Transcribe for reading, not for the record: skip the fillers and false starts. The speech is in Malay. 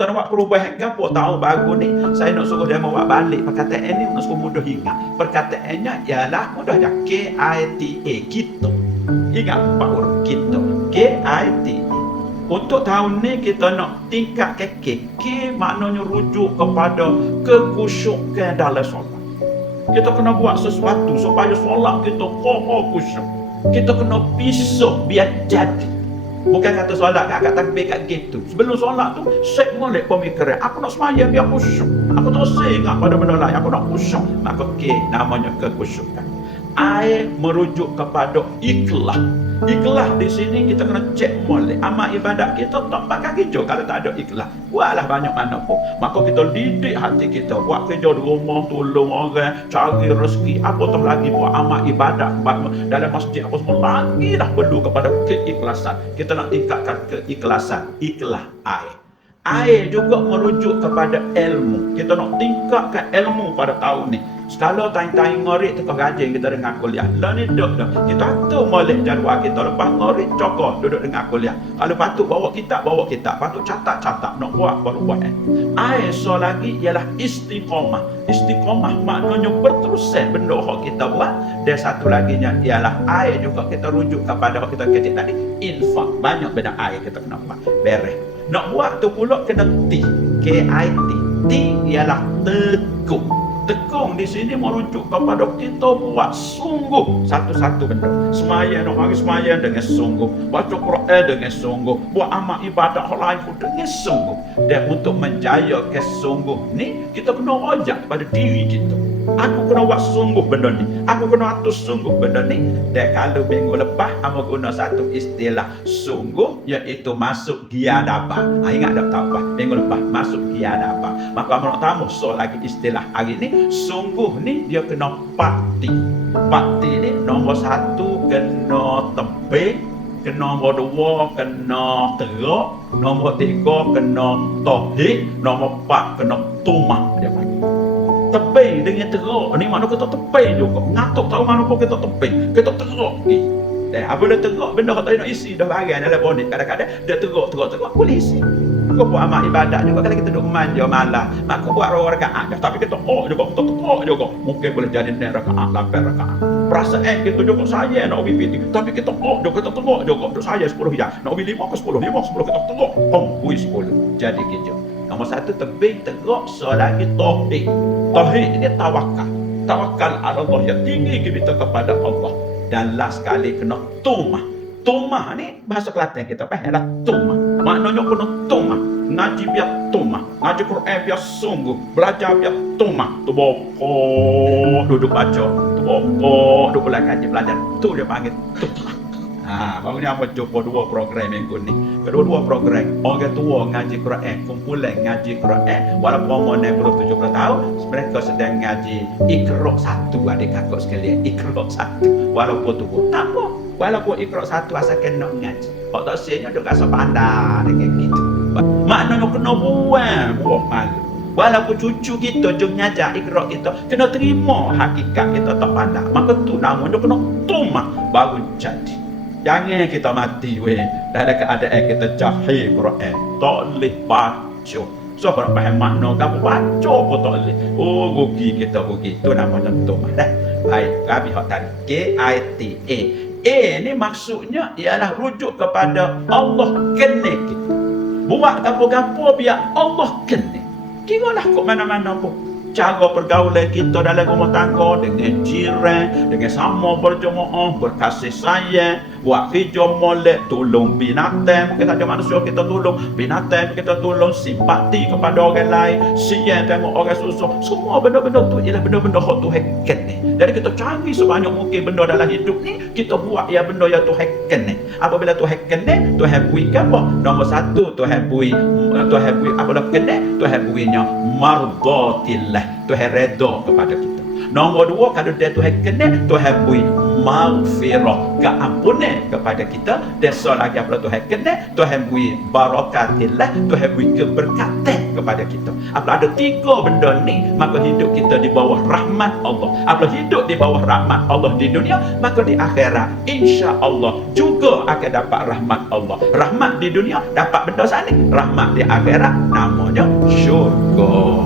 kita nak buat perubahan ke apa tahu baru ni, saya nak suruh dia buat balik perkataan ni nak suruh mudah ingat. Perkataannya ialah mudah aja, KITA, kita. Ingat 4 huruf kita, KITA. Untuk tahun ni kita nak tingkatkan K maknanya rujuk kepada kekusyukan dalam solat. Kita kena buat sesuatu supaya solat kita kokoh kusyuk. Kita kena pisau biar jadi. Bukan kata solat kat takbir kat gitu. Sebelum solat tu set molek pemikiran. Aku nak sembahyang biar kusyuk. Aku tak ingat pada benda lain. Aku nak kusyuk. Maka K namanya kekusyukan. I merujuk kepada ikhlas. Ikhlas di sini kita kena cek molek. Amal ibadat kita tak pakai hijau kalau tak ada ikhlas. Buatlah banyak mana pun. Maka kita didik hati kita. Buat kerja di rumah, tolong orang, cari rezeki. Apa tu lagi buat amal ibadat dalam masjid apa semua. Lagi dah perlu kepada keikhlasan. Kita nak tingkatkan keikhlasan. Ikhlas I. I juga merujuk kepada ilmu. Kita nak tingkatkan ilmu pada tahun ni. Sekala time-time ngorik tekak gaji kita dengar kuliah. Lah ni duduk dah. Kita atur molek jadual kita. Lepas ngorik cokor duduk dengar kuliah. Kalau patut bawa kitab, patut catat. Nak buat baru buat. So lagi ialah istiqamah. Istiqamah maknanya berterusan benda yang kita buat. Dan satu laginya ialah juga kita rujuk kepada kita kecil tadi. Infak. Banyak benda kita kena buat. Beres. Nak buat tu pula kena T. KIT. T ialah tekung. Tekung di sini merujuk kepada kita buat sungguh satu-satu benda. Sembahyang, nak hari sembahyang dengan sungguh. Baca Quran dengan sungguh. Buat amal ibadat lain pun dengan sungguh. Dan untuk menjaya kesungguh ni, kita kena rajak pada diri kita. Aku kena buat sungguh benda ni. Aku kena atur sungguh benda ni. Dan kalau minggu lepas, aku guna satu istilah sungguh, iaitu masuk giadaba. Ingat tak tahu apa? Minggu lepas masuk giadaba. Maka aku nak tambah lagi istilah hari ni. Sungguh ni dia kena pakti. Pakti ni nombor 1 kena tebing, kena nombor 2 kena teruk, nombor 3 kena tauhid, nombor 4 kena tumah dia panggil. Tebing dengan teruk ni makna kita tebing juga. Ngatuk tahu mana pun kita tebing, kita teruk ni. Dan apabila teruk benda kata nak isi dah barang dalam bonit, kadang-kadang dia teruk boleh isi. Kau buat amal ibadat juga kalau kita duduk manja malah. Maka buat rakaat dah. Tapi kita juga kita teruk juga. Mungkin boleh jadi 9 rakaat, 8 rakaat. Perasaan kita juga saya nak pergi meeting. Tapi kita juga kita teruk juga. Untuk saya 10 jam. Nak pergi 5 ke 10. 5 10 kita teruk. Pui 10. Jadi gitu. Nombor 1 tebing teruk. Selagi tauhid. Tauhid ini tawakal. Tawakal ala Allah yang tinggi kita kepada Allah. Dan last sekali kena tumah. Tumah ni bahasa Kelantan kita adalah tumah. Maknanya kena tumah. Ngaji biar tumah. Ngaji Quran biar sungguh. Belajar biar tumah. Tu bokok duduk baca. Tu bokok duduk belajar belajar. Tu dia panggil tumah. Baru ni apa jumpa 2 program minggu ni. Kedua-dua program orang tua ngaji Quran, kumpulan ngaji Quran. Walaupun umur 60-70 tahun, mereka sedang ngaji Iqra 1 adik kakak sekalian. Iqra 1 walaupun tua. Tak apa. Walaupun Iqra 1 asalkan nak ngaji. Kalau tak sianya dia rasa pandai dengan gitu. Maknanya kena buang malu. Walaupun cucu kita jom ngajar Iqra kita, kena terima hakikat kita tak pandai. Maka tu namanya kena tumah baru jadi. Jangan kita mati dalam keadaan kita jahil Quran. Tak boleh baca. So kalau faham makna kamu baca pun tak boleh. Rugi kita rugi. Itu namanya tumah dah. Baik, kami hak tadi KITA. Ni maksudnya ialah rujuk kepada Allah kena kita. Buat apa-apa biar Allah kena. Kiralah kok mana-mana pun. Cara pergaulan kita dalam rumah tangga dengan jiran, dengan sama berjemaah, berkasih sayang, buat kerja molek, tolong binatang, mungkin ada manusia kita tolong, binatang kita tolong, simpati kepada orang lain, siang tengok orang susah. Semua benda-benda tu ialah benda-benda yang Tuhan kena. Jadi kita cari sebanyak mungkin benda dalam hidup ni, kita buat ya benda yang Tuhan kena. Apabila Tuhan kena, Tuhan beri apa? Nombor 1 Tuhan beri apabila kena, Tuhan berinya mardatillah. Tuhan redha kepada kita. Nombor dua, kalau dia Tuhan kena, Tuhan beri maghfirah, keampunan kepada kita. Desa lagi apabila Tuhan kena, Tuhan beri barakatillah, Tuhan beri keberkatan kepada kita. Apabila ada tiga benda ni, maka hidup kita di bawah rahmat Allah. Apabila hidup di bawah rahmat Allah di dunia, maka di akhirat insya Allah juga akan dapat rahmat Allah. Rahmat di dunia dapat benda sana, rahmat di akhirat namanya syurga.